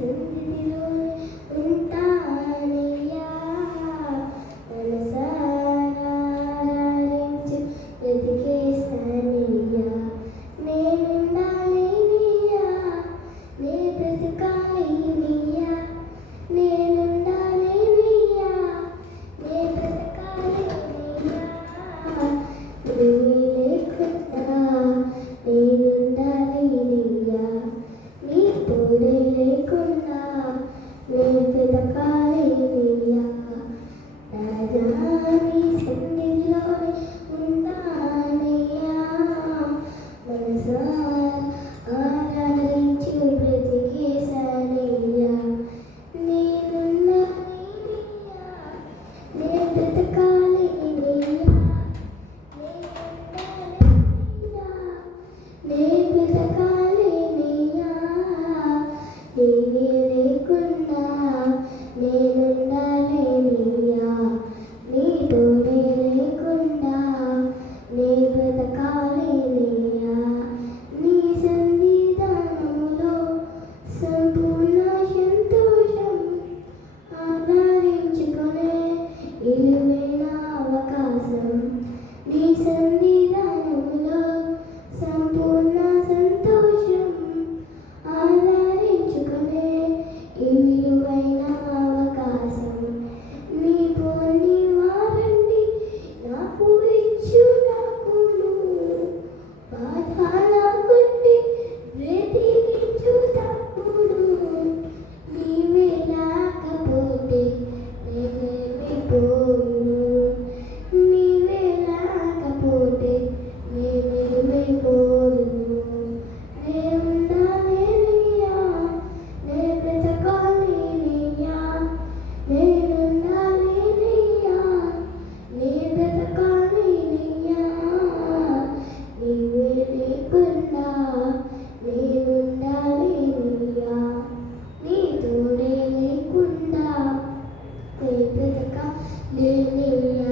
செந்திலோ Benim